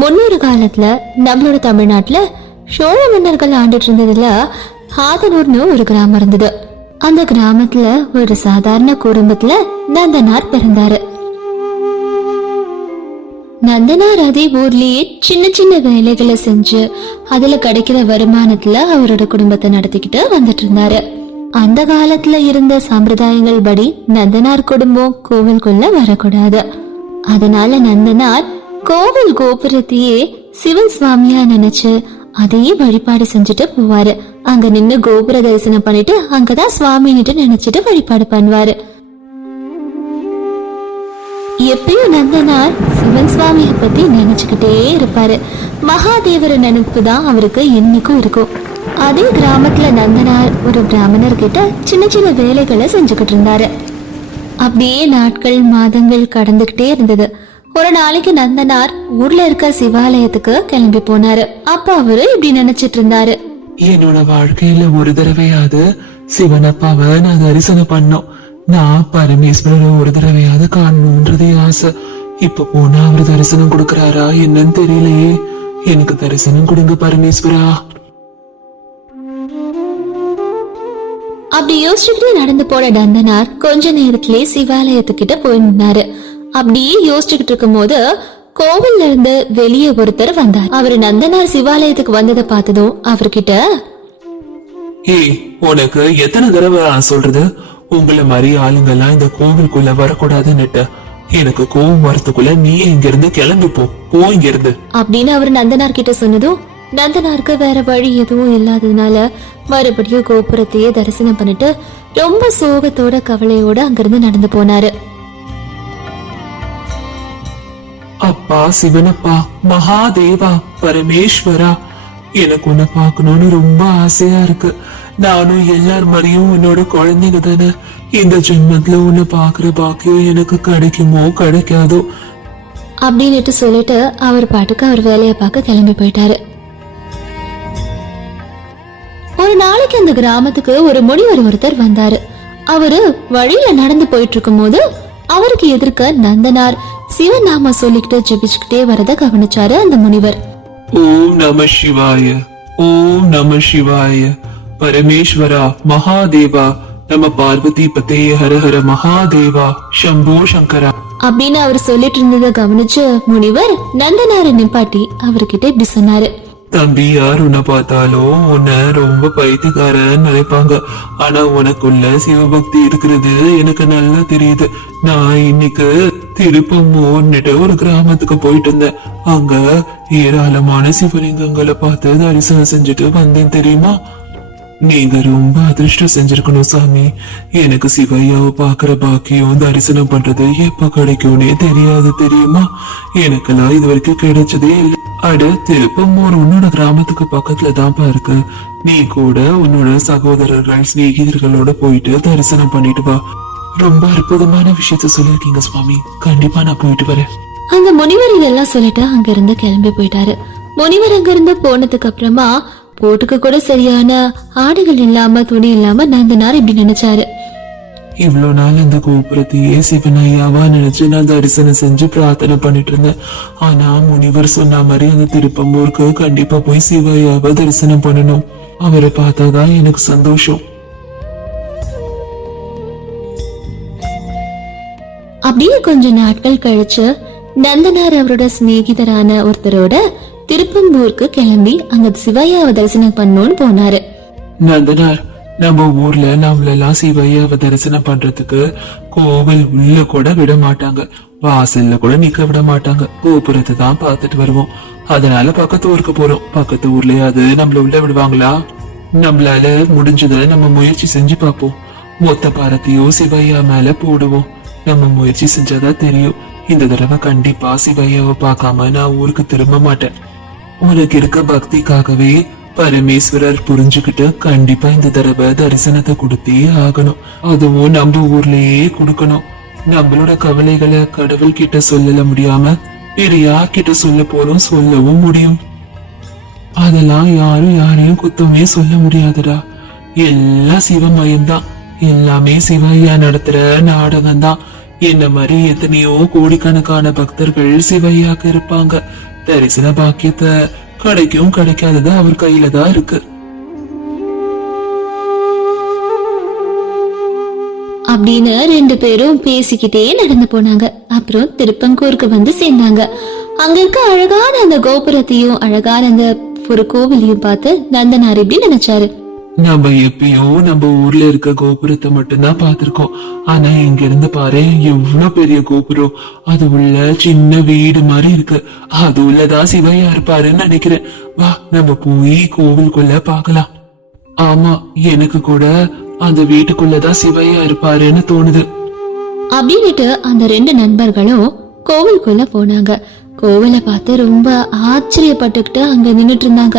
முன்னொரு காலத்துல நம்மளோட தமிழ்நாட்டுல சோழ மன்னர்கள் ஆண்டுட்டு இருந்ததுல ஆதனூர்னு ஒரு கிராமம் இருந்தது. அந்த கிராமத்துல ஒரு சாதாரண குடும்பத்துல நந்தனார் பிறந்தாரு. நந்தனார் அதே ஊர்லயே சின்ன சின்ன வேலைகளை செஞ்சு அதுல கிடைக்கிற வருமானத்துல அவரோட குடும்பத்தை நடத்திக்கிட்டு வந்துட்டு இருந்தாரு. அந்த காலத்துல இருந்த சம்பிரதாயங்கள் படி நந்தனார் குடும்பம் கோவிலுக்குள்ள வரக்கூடாது. அதனால நந்தனார் கோவில் கோபுரத்தையே சிவன் சுவாமியா நினைச்சு அதையே வழிபாடு செஞ்சுட்டு போவாரு. அங்க நின்னு கோபுர தரிசனம் பண்ணிட்டு அங்கதான் சுவாமின்னுட்டு நினைச்சிட்டு வழிபாடு பண்ணுவாரு. எப்பயும் நந்தனார் சிவன் சுவாமிய பத்தி நினைச்சுக்கிட்டே இருப்பாரு. மகாதேவர நினைப்பு தான் அவருக்கு என்னைக்கும் இருக்கும். அதே கிராமத்துல நந்தனார் ஒரு பிராமணர் கிட்ட சின்ன சின்ன வேலைகளை செஞ்சுக்கிட்டு இருந்தாரு. அப்படியே நாட்கள் மாதங்கள் கடந்துகிட்டே இருந்தது. ஒரு நாளைக்கு நந்தனார் ஊர்ல இருக்க சிவாலயத்துக்கு கிளம்பி போனாரு. அப்ப அவரு இப்படி நினைச்சிட்டு இருந்தாரு, என்னோட வாழ்க்கையில ஒரு தடவையாவது சிவனப்பாவை நான் தரிசனம் பண்ணோம். நான் பரமேஸ்வரரை ஒரு தடவையாவது காணணும்ன்றதே ஆசை. இப்ப போனா அவரு தரிசனம் கொடுக்கறாரா என்னன்னு தெரியலையே. எனக்கு தரிசனம் கொடுங்க பரமேஸ்வரா. அப்படி யோசிச்சுட்டு நடந்து போன நந்தனார் கொஞ்ச நேரத்திலே சிவாலயத்துக்கிட்ட போய் நின்னாரு. அப்படியே யோசிச்சுக்கிட்டு இருக்கும் போது கோவில்ல இருந்து வெளியே ஒருத்தர் வந்தார். அவரு நந்தனார் சிவாலயத்துக்கு வந்ததை பார்த்ததும் அவர்கிட்ட, ஏய், உனக்கு எத்தனை தடவை சொல்றது உங்களை மாதிரி ஆளுங்கெல்லாம் இந்த கோவிலுக்குள்ள வரக்கூடாதுன்னுட்டு. எனக்கு கோவம் வரத்துக்குள்ள நீ இங்க இருந்து கிளம்பி போ இங்க இருந்து அப்படின்னு அவர் நந்தனார் கிட்ட சொன்னதும் நந்தனாருக்கு வேற வழி எதுவும் இல்லாததுனால மறுபடியும் கோபுரத்தையே தரிசனம் பண்ணிட்டு ரொம்ப சோகத்தோட கவலையோட அங்கிருந்து நடந்து போனாரு. அப்பா சிவனப்பா, மகாதேவா, பரமேஸ்வரா, எனக்கு உன்னை பாக்கணும்னு ரொம்ப ஆசையா இருக்கு. நானும் எல்லார் மாதிரியும் உன்னோட குழந்தைங்க தானே. இந்த ஜென்மத்துல உன்னை பாக்குற பாக்கியம் எனக்கு கிடைக்குமோ கிடைக்காதோ அப்படின்னு சொல்லிட்டு அவர் பாட்டுக்கு அவர் வேலையை பார்க்க கிளம்பி போயிட்டாரு. ஒரு நாளைக்கு அந்த கிராமத்துக்கு ஒரு முனிவர் ஒருத்தர் வந்தாரு. அவரு வழியில நடந்து போயிட்டு இருக்கும் போது அவருக்கு எதிர்க்க நந்தனார் சிவநாம சொல்லிக்கிட்டு ஜெபிச்சுக்கிட்டே வரத கவனிச்சாரு அந்த முனிவர். ஓம் நம சிவாய, ஓம் நம சிவாய, பரமேஸ்வரா, மகாதேவா, நம்ம பார்வதி பதே ஹர ஹர மகாதேவா, சம்போ சங்கரா அப்படின்னு அவர் சொல்லிட்டு இருந்ததை கவனிச்சு முனிவர் நந்தனாரை நிப்பாட்டி அவர்கிட்ட இப்படி சொன்னாரு, தம்பி, யார் உன்னை பார்த்தாலும் உன்னை ரொம்ப பைத்தியக்காரன்னு நினைப்பாங்க. ஆனா உனக்குள்ள சிவபக்தி இருக்கிறது எனக்கு நல்லா தெரியுது. நான் இன்னைக்கு திருப்பமூர்னுட்டு ஒரு கிராமத்துக்கு போயிட்டு இருந்தேன். அங்க ஏராளமான சிவலிங்கங்களை பார்த்து தரிசனம் செஞ்சுட்டு வந்தேன் தெரியுமா. நீங்க ரொம்ப அதிர்ஷ்டம் செஞ்சிருக்கணும் சாமி. எனக்கு சிவையாவை பாக்குற பாக்கியம் தரிசனம் பண்றது எப்ப கிடைக்கும்னே தெரியாது தெரியுமா. எனக்கெல்லாம் இது வரைக்கும் கிடைச்சதே இல்லை. அட, திருப்பமூர் உன்னோட கிராமத்துக்கு பக்கத்துல தான்ப்பா இருக்கு. நீ கூட உன்னோட சகோதரர்கள் சிநேகிதர்களோட போயிட்டு தரிசனம் பண்ணிட்டு வா. ரொம்ப அற்புதமான விஷயத்த சொல்லிருக்கீங்க சுவாமி. கண்டிப்பா நான் போயிட்டு வரேன். அந்த முனிவர் இதெல்லாம் சொல்லிட்டு அங்க இருந்து கிளம்பி போயிட்டாரு. முனிவர் அங்க இருந்து போனதுக்கு அப்புறமா போட்டுக்கு கூட சரியான ஆடைகள் இல்லாம துணி இல்லாம நந்தனார் இப்படி நினைச்சாரு, இவ்வளவு நாள் இந்த கோபுரத்தையே சிவனையாவா நினைச்சு நான் தரிசனம் செஞ்சு பிரார்த்தனை பண்ணிட்டு இருந்தேன். ஆனா முனிவர் சொன்ன மாதிரி அந்த திருப்பம்பூருக்கு கண்டிப்பா போய் சிவையாவ தரிசனம் பண்ணணும். அவரை பார்த்தாதான் எனக்கு சந்தோஷம். அப்படியே கொஞ்ச நாட்கள் கழிச்சு நந்தனார் அவரோட சிநேகிதரான ஒருத்தரோட திருப்பம்பூருக்கு கிளம்பி அங்க சிவையாவை தரிசனம் பண்ணணும்னு போனாரு. நந்தனார், நம்ம ஊர்ல நம்மளெல்லாம் சிவையாவை தரிசனம் பண்றதுக்கு கோவில் உள்ள கூட விட மாட்டாங்க, வாசல்ல கூட நிக்க விட மாட்டாங்க. கோபுரத்தை தான் பாத்துட்டு வருவோம். அதனால பக்கத்து ஊருக்கு போறோம். பக்கத்து ஊர்லயாவது நம்மள உள்ள விடுவாங்களா? நம்மளால முடிஞ்சதை நம்ம முயற்சி செஞ்சு பார்ப்போம். மொத்த பாரத்தையும் சிவையா மேல போடுவோம். நம்ம முயற்சி செஞ்சாதான் தெரியும். இந்த தடவை கண்டிப்பா சிவையாவை பார்க்காம நான் ஊருக்கு திரும்ப மாட்டேன். உனக்கு இருக்க பக்திக்காகவே பரமேஸ்வரர் புரிஞ்சுக்கிட்டு கண்டிப்பா இந்த தடவை தரிசனத்தை கொடுத்தே ஆகணும். அதுவும் நம்ம ஊர்லயே கொடுக்கணும். நம்மளோட கவலைகளை கடவுள் கிட்ட சொல்லல முடியாம வேற யார்கிட்ட சொல்ல போறோம்? சொல்லவும் முடியும். அதெல்லாம் யாரும் யாரையும் குத்தமே சொல்ல முடியாதுடா. எல்லாம் சிவமயம்தான். எல்லாமே சிவையா நடத்துற நாடகம் தான். என்ன மாதிரி எத்தனையோ கோடிக்கணக்கான பக்தர்கள் சிவையாக இருப்பாங்க. தரிசன பாக்கியத்தை கிடைக்கும் கிடைக்காதது அவர் கையில தான் இருக்கு. அப்படின்னு ரெண்டு பேரும் பேசிக்கிட்டே நடந்து போனாங்க. அப்புறம் திருப்பங்கூருக்கு வந்து சேர்ந்தாங்க. அங்க இருக்க அழகான அந்த கோபுரத்தையும் அழகான அந்த ஒரு கோவிலையும் பார்த்து நந்தனார் இப்படி நினைச்சாரு, நம்ம எப்பயோ நம்ம ஊர்ல இருக்க கோபுரத்தை மட்டும்தான் பாத்திருக்கோம். ஆனா இங்க இருந்து பாரு, எவ்வளவு பெரிய கோபுரம். அது உள்ள சின்ன வீடு மாதிரி இருக்கு. அது உள்ளதான் சிவையா இருப்பாருன்னு நினைக்கிறேன். வா நம்ம போய் கோவிலுக்குள்ள பாக்கலாம். ஆமா, எனக்கு கூட அந்த வீட்டுக்குள்ளதான் சிவையா இருப்பாருன்னு தோணுது அப்படின்னுட்டு அந்த ரெண்டு நண்பர்களும் கோவிலுக்குள்ள போனாங்க. கோவிலை பார்த்து ரொம்ப ஆச்சரியப்பட்டுக்கிட்டு அங்க நின்னுட்டு இருந்தாங்க.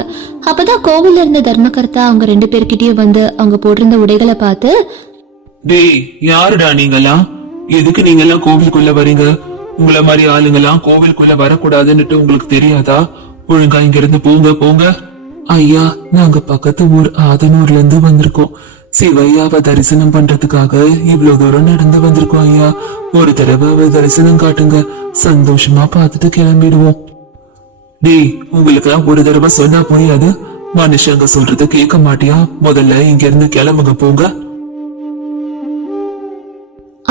அப்பதான் கோவில்ல இருந்த தர்மகர்த்தா அவங்க ரெண்டு பேர்கிட்டயும் வந்து அவங்க போட்டிருந்த உடைகளை பார்த்து, டேய் யாருடா நீங்கெல்லாம்? எதுக்கு நீங்கெல்லாம் கோவிலுக்குள்ள வரீங்க? உங்களை மாதிரி ஆளுங்கெல்லாம் கோவிலுக்குள்ள வரக்கூடாதுன்னுட்டு உங்களுக்கு தெரியாதா? ஒழுங்கா இங்க இருந்து போங்க போங்க. ஐயா, நாங்க பக்கத்து ஊர் ஆதனூர்ல இருந்து வந்திருக்கோம். சிவையாவை தரிசனம் பண்றதுக்காக இவ்வளவு தூரம் நடந்து வந்திருக்கோம் ஐயா. ஒரு தடவை தரிசனம் காட்டுங்க, சந்தோஷமா பார்த்துட்டு கிளம்பிடுவோம். டேய், உங்களுக்கு ஒரு தடவை சொன்னா புரியாது? மனுஷங்க சொல்றத கேட்க மாட்டியா? முதல்ல இங்க இருந்து கிளம்புங்க போங்க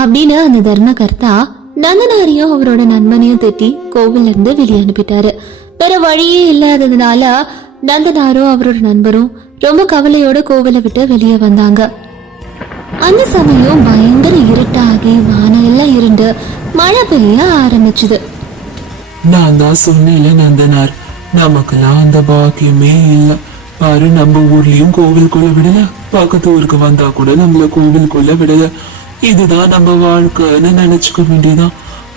அப்படின்னு அந்த தர்மகர்த்தா நந்தனாரையும் அவரோட நண்பனையும் திட்டி கோவில்ல இருந்து வெளியே அனுப்பிட்டாரு. வேற வழியே இல்லாததுனால நந்தனாரும் அவரோட நண்பரும் ரொம்ப கவலையோட கோவிலை விட்டு வெளியே வந்தாங்க. அந்த சமயம் பயங்கர இருட்டாகி வானம் எல்லாம் இருண்டு மழை பெய்ய ஆரம்பிச்சுது. நான் தான் சொன்னேன்ல நந்தனார், நமக்கெல்லாம் அந்த பாக்கியமே இல்ல. பாரு, நம்ம ஊர்லயும் கோவிலுக்குள்ள விடல, பக்கத்து ஊருக்கு வந்தா கூட நம்மள கோவிலுக்குள்ள விடல. இதுதான் நம்ம வாழ்க்கைன்னு நினைச்சுக்க வேண்டியதான்.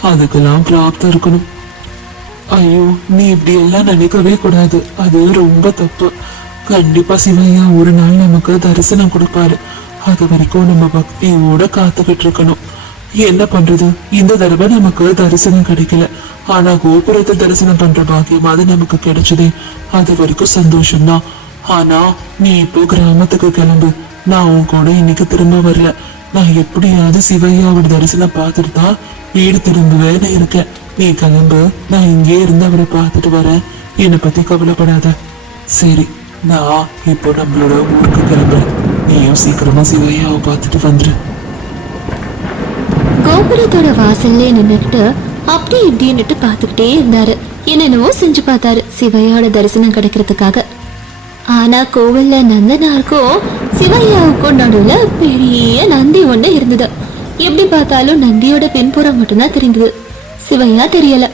அதுக்கெல்லாம் பிராப்தம் இருக்கணும். ஐயோ, நீ இப்படி எல்லாம் நினைக்கவே கூடாது. அது ரொம்ப தப்பு. கண்டிப்பா சிவையா ஒரு நாள் நமக்கு தரிசனம் கொடுப்பாரு. அது வரைக்கும் நம்ம பக்தியோட காத்துக்கிட்டு இருக்கணும். என்ன பண்றது, இந்த தடவை நமக்கு தரிசனம் கிடைக்கல. ஆனா கோபுரத்தை தரிசனம் பண்ற பாக்கியம் அது நமக்கு கிடைச்சதே. அது வரைக்கும் சந்தோஷம்தான். ஆனா நீ இப்போ கிராமத்துக்கு கிளம்பு. நான் உன் கூட இன்னைக்கு திரும்ப வரல. நான் எப்படியாவது சிவையாவோட தரிசனம் பார்த்துட்டு தான் வீடு திரும்புவேன்னு இருக்கேன். நீ கிளம்பு, நான் இங்கே இருந்து அவரை பார்த்துட்டு வரேன். என்னை பத்தி கவலைப்படாத. சரி, நான் இப்போ நம்மளோட ஊருக்கு கிளம்புறேன். நீயும் சீக்கிரமா சிவையாவை பார்த்துட்டு வந்துரு. கோபுரத்தோட வாசல்லே நின்னுட்டு அப்படி இப்படின்னுட்டு பாத்துக்கிட்டே இருந்தாரு. என்னென்னவோ செஞ்சு பார்த்தாரு சிவையாவோட தரிசனம் கிடைக்கிறதுக்காக. ஆனா கோவில்ல நந்தனாருக்கும் சிவையாவுக்கும் நடுவுல பெரிய நந்தி ஒண்ணு இருந்தது. எப்படி பார்த்தாலும் நந்தியோட பின்புறம் மட்டும்தான் தெரிந்தது, சிவையா தெரியல.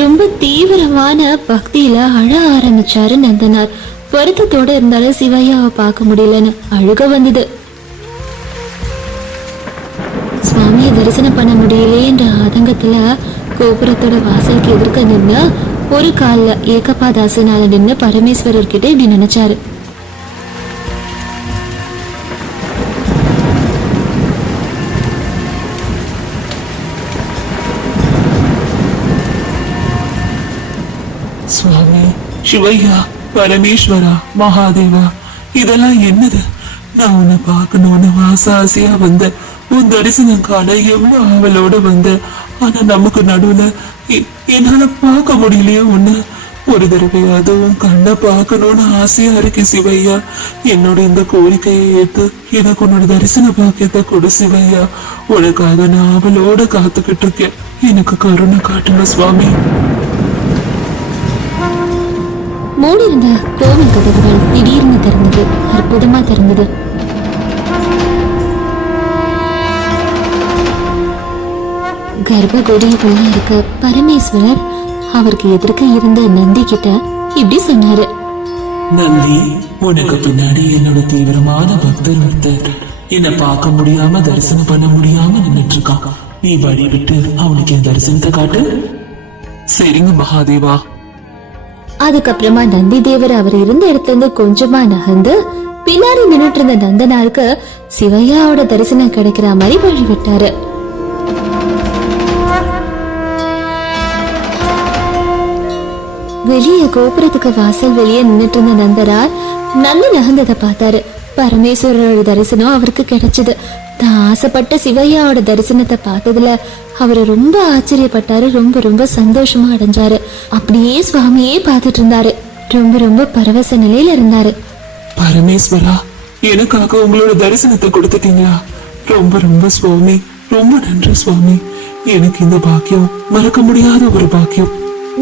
ரொம்ப தீவிரமான பக்தியில அழ ஆரம்பிச்சாரு நந்தனார். வருத்தத்தோட இருந்தாலும் சிவையாவை பார்க்க முடியலன்னு அழுக வந்தது. சுவாமியை தரிசனம் பண்ண முடியலேன்ற ஆதங்கத்துல கோபுரத்தோட வாசலுக்கு எதிர்க்க நின்று ஒரு கால்ல ஏகபாதாசனால நின்று பரமேஸ்வரர் கிட்ட இப்படி நினைச்சாரு, சுவாமி, சிவையா, பரமேஸ்வரா, மகாதேவா, இதெல்லாம் என்னது? நான் உன்னை பார்க்கணும்னு ஆசையா வந்த, உன் தரிசனம் காண எவ்வளவு ஆவலோட வந்த. ஆனா நமக்கு நடுவுல என்னால பார்க்க முடியலையே உன்ன. ஒரு தடவையாவது உன் கண்ணை பார்க்கணும்னு ஆசையா இருக்கு சிவையா. என்னோட இந்த கோரிக்கையை ஏத்து எனக்கு உன்னோட தரிசன பாக்கியத்தை கொடு சிவையா. உனக்காக நான் ஆவலோட காத்துக்கிட்டு இருக்கேன். எனக்கு கருணை காட்டுங்க சுவாமி. மூடியிருந்த கோவில் கதவுகள் திடீர்னு திறந்தது. அற்புதமா திறந்தது. கர்ப்பகுடிக்குள்ள இருக்க பரமேஸ்வரர் அவருக்கு எதிர்க்க இருந்த நந்தி கிட்ட இப்படி சொன்னாரு, நந்தி, உனக்கு பின்னாடி என்னோட தீவிரமான பக்தர் ஒருத்தர் என்ன பார்க்க முடியாம தரிசனம் பண்ண முடியாம நின்னுட்டு இருக்கான். நீ வழி விட்டு அவனுக்கு என் தரிசனத்தை காட்டு. சரிங்க மகாதேவா. அதுக்கப்புறமா நந்தி தேவர் அவர் இருந்த இடத்துல இருந்து கொஞ்சமா நகர்ந்து பின்னாடி நின்னுட்டு இருந்த நந்தனாருக்கு சிவையாவோட தரிசனம் கிடைக்கிற மாதிரி வழி விட்டாரு. வெளியே கோபுரத்துக்கு வாசல் வெளியே நின்னுட்டு இருந்த நந்தனார் நந்தி நகர்ந்ததை பார்த்தாரு. பரமேஸ்வரரோட தரிசனம் அவருக்கு கிடைச்சது. தான் ஆசைப்பட்ட சிவையாவோட தரிசனத்தை பார்த்ததுல அவரு ரொம்ப ஆச்சரியப்பட்டாரு. ரொம்ப ரொம்ப சந்தோஷமா அடைஞ்சாரு. அப்படியே சுவாமியே பார்த்துட்டு இருந்தாரு. ரொம்ப ரொம்ப பரவச நிலையில இருந்தாரு. பரமேஸ்வரா, எனக்காக உங்களோட தரிசனத்தை கொடுத்துட்டீங்களா? ரொம்ப ரொம்ப சுவாமி, ரொம்ப நன்றி சுவாமி. எனக்கு இந்த பாக்கியம் மறக்க முடியாத ஒரு பாக்கியம்.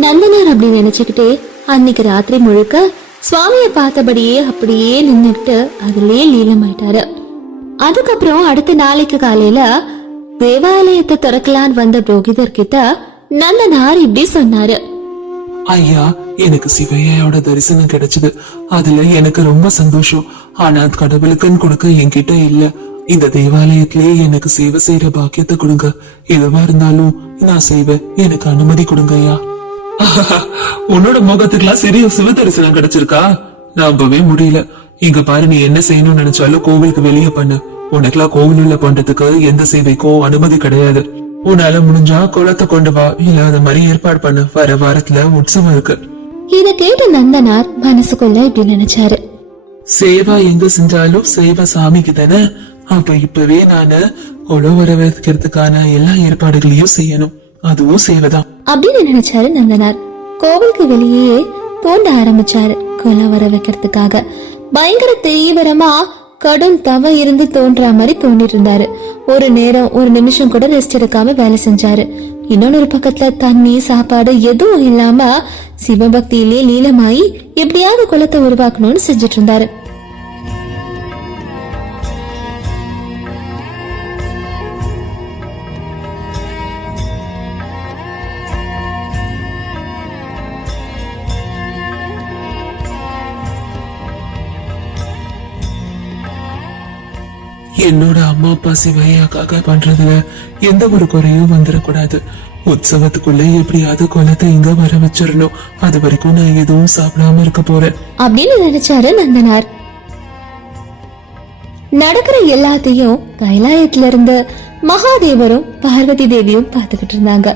நந்தனார் அப்படி நினைச்சுக்கிட்டே அன்னைக்கு ராத்திரி முழுக்க சுவாமிய பார்த்தபடியே அப்படியே நின்னுக்கிட்டு அதுலயே லீலமாயிட்டாரு. அதுக்கப்புறம் அடுத்த நாளைக்கு காலையில தேவாலயத்தை திறக்கலான்னு வந்த புரோகிதர் கிட்ட நந்தனார் இப்படி சொன்னாரு. ஐயா, எனக்கு சிவையோட தரிசனம் கிடைச்சது. அதுல எனக்கு ரொம்ப சந்தோஷம். ஆனா கடவுளுக்குன்னு கொடுக்க என்கிட்ட இல்ல. இந்த தேவாலயத்திலேயே எனக்கு சேவை செய்யற பாக்கியத்தை கொடுங்க. எதுவா இருந்தாலும் நான் செய்வேன். எனக்கு அனுமதி கொடுங்க ஐயா. உன்னோட முகத்துக்குலாம் சரிய சிவ தரிசனம் கிடைச்சிருக்கா? நம்பவே முடியல. இங்க பாரு, நீ என்ன செய்யணும்னு நினைச்சாலும் கோவிலுக்கு வெளியே பண்ணு. உனக்குலாம் கோவில் உள்ள பண்றதுக்கு எந்த சேவைக்கும் அனுமதி கிடையாது. உன்னால முடிஞ்சா குளத்தை கொண்டு வா, இல்ல அத மாதிரி ஏற்பாடு பண்ணு. வர வாரத்துல உற்சவம் இருக்கு. இத கேட்ட நந்தனார் மனசுக்குள்ள இப்படி நினைச்சாரு. சேவா எங்க செஞ்சாலும் சேவா சாமிக்கு தானே. அப்ப இப்பவே நானு குளம் வர வைக்கிறதுக்கான எல்லா ஏற்பாடுகளையும் செய்யணும். அதுவும் சேவைதான் அப்படின்னு நினைச்சாரு நந்தனார். கோவிலுக்கு வெளியே தோண்ட ஆரம்பிச்சாரு குளம் வர வைக்கிறதுக்காக. பயங்கர தீவிரமா கடும் தவ இருந்து தோன்ற மாதிரி தோண்டிட்டு இருந்தாரு. ஒரு நேரம் ஒரு நிமிஷம் கூட ரெஸ்ட் எடுக்காம வேலை செஞ்சாரு. இன்னொன்னு பக்கத்துல தண்ணி சாப்பாடு எதுவும் இல்லாம சிவபக்தியிலே லீலமாயி எப்படியாவது குளத்தை உருவாக்கணும்னு செஞ்சுட்டு இருந்தாரு. என்னோட அம்மா அப்பா சிவையாக்காக பண்றதுல எந்த ஒரு குறையும் வந்துடக்கூடாது. உற்சவத்துக்குள்ள எப்படியாவது குலத்தை இங்க வர வச்சிடணும். அது வரைக்கும் நான் எதுவும் சாப்பிடாம இருக்க போறேன் அப்படின்னு நினைச்சாரு நந்தனார். நடக்கிற எல்லாத்தையும் கைலாயத்துல இருந்து மகாதேவரும் பார்வதி தேவியும் பாத்துக்கிட்டு இருந்தாங்க.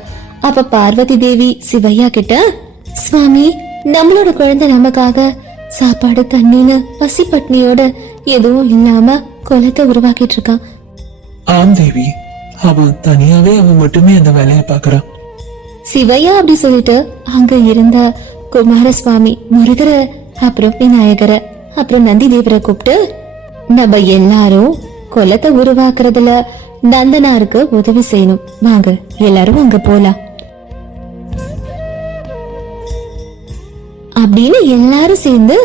அப்ப பார்வதி தேவி சிவையா கிட்ட, சுவாமி, நம்மளோட குழந்தை நமக்காக சாப்பாடு தண்ணின்னு பசி பட்னியோட எதுவும் இல்லாம குலத்தை உருவாக்கிட்டு இருக்கான். ஆம் தேவி, அவன் தனியாவே அவன் மட்டுமே அந்த வேலையை பாக்குறான். சிவையா அப்படி சொல்லிட்டு அங்க இருந்த குமாரசுவாமி, முருகரை, அப்புறம் விநாயகரை, அப்புறம் நந்தி தேவரை கூப்பிட்டு, நம்ம எல்லாரும் குலத்தை உருவாக்குறதுல நந்தனாருக்கு உதவி செய்யணும். வாங்க எல்லாரும் அங்க போலாம் அப்படின்னு எல்லாரும் சேர்ந்து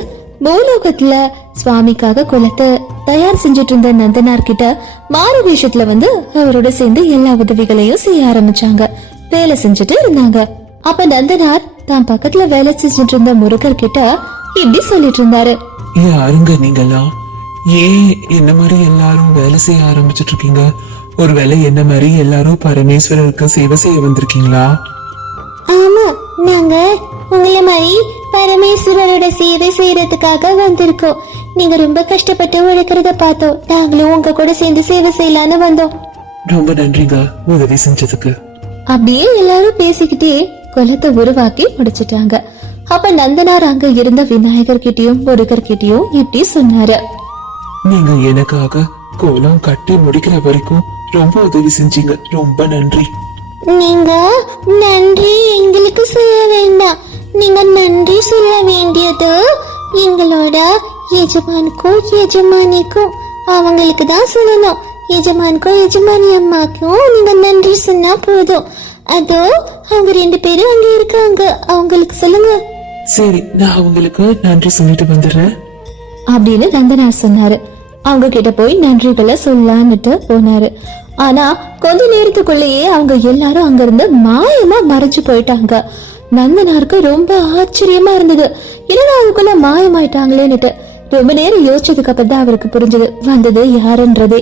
பூலோகத்துல சுவாமிக்காக குலத்தை தயார் செஞ்சுட்டு இருந்த நந்தனார் கிட்ட மாறு வேஷத்துல வந்து அவரோட சேர்ந்து எல்லா உதவிகளையும் செய்ய ஆரம்பிச்சாங்க. வேலை செஞ்சுட்டு இருந்தாங்க. அப்ப நந்தனார் தான் பக்கத்துல வேலை செஞ்சுட்டு இருந்த முருகர் கிட்ட இப்படி சொல்லிட்டு இருந்தாரு. யாருங்க நீங்கெல்லாம்? ஏன் என்ன மாதிரி எல்லாரும் வேலை செய்ய ஆரம்பிச்சிட்டு இருக்கீங்க? ஒருவேளை என்ன மாதிரி எல்லாரும் பரமேஸ்வரருக்கு சேவை செய்ய வந்திருக்கீங்களா? ஆமா, நாங்க உங்களை மாதிரி பரமேஸ்வரரோட சேவை செய்யறதுக்காக வந்திருக்கோம். நீங்க ரொம்ப கஷ்டப்பட்டு உழைக்கிறத பார்த்தோம். நாங்களும் உங்க கூட சேர்ந்து சேவை செய்யலான்னு வந்தோம். ரொம்ப நன்றிங்க உதவி செஞ்சதுக்கு. அப்படியே எல்லாரும் பேசிக்கிட்டே குலத்தை உருவாக்கி முடிச்சிட்டாங்க. அப்ப நந்தனார் அங்க இருந்த விநாயகர் கிட்டயும் முருகர் கிட்டயும் இப்படி சொன்னாரு. நீங்க எனக்காக கோலம் கட்டி முடிக்கிற வரைக்கும் ரொம்ப உதவி செஞ்சீங்க. ரொம்ப நன்றி. நீங்க நன்றி எங்களுக்கு சொல்ல வேண்டாம். நீங்க நன்றி சொல்ல வேண்டியது எங்களோட எஜமானுக்கும் எஜமானிக்கும் அவங்களுக்கு தான் சொல்லணும். எஜமானுக்கும் எஜமானி அம்மாக்கும் நீங்க நன்றி சொன்னா போதும். அதோ அவங்க 2 பேரும் அங்க இருக்காங்க, அவங்களுக்கு சொல்லுங்க. சரி, நான் அவங்களுக்கு நன்றி சொல்லிட்டு வந்துடுறேன் அப்படின்னு நந்தனார் சொன்னாரு. அவங்க கிட்ட போய் நன்றிகளை சொல்லலான்னுட்டு போனாரு. ஆனா கொஞ்ச நேரத்துக்குள்ளேயே அவங்க எல்லாரும் அங்க இருந்து மாயமா மறைஞ்சு போயிட்டாங்க. நந்தனாருக்கு ரொம்ப ஆச்சரியமா இருந்தது. என்னடா அதுக்குள்ள மாயமாயிட்டாங்களேன்னுட்டு ரொம்ப நேரம் யோசிச்சதுக்கு அப்புறம் தான் அவருக்கு புரிஞ்சது வந்தது யாருன்றதே.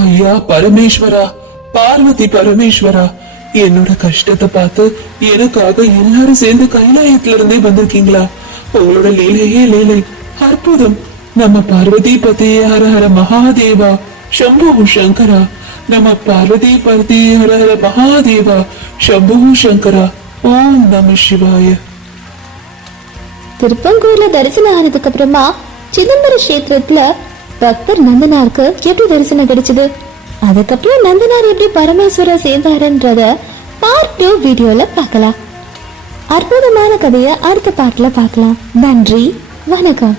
ஐயா பரமேஸ்வரா, பார்வதி பரமேஸ்வரா, என்னோட கஷ்டத்தை பார்த்து எனக்காக எல்லாரும் சேர்ந்து கைலாயத்துல இருந்தே வந்திருக்கீங்களா? உங்களோட லீலையே லீலை, அற்புதம். நம்ம பார்வதி பதி ஹர ஹர மகாதேவா शंभु शंकरा, नम पार्वती पति हर हर महादेवा शंभु शंकरा, ओम नमः शिवाय. திருப்பங்கூர்ல தரிசனம் ஆனதுக்கு அப்புறமா சிதம்பர கஷேத்திரத்துல பக்தர் நந்தனாருக்கு எப்படி தரிசனம் கிடைச்சது, அதுக்கப்புறம் நந்தனார் எப்படி பரமேஸ்வரர் சேர்ந்தாருன்றத பார்ட் 2 வீடியோல பார்க்கலாம். அற்புதமான கதையை அடுத்த பாட்டுல பார்க்கலாம். நன்றி, வணக்கம்.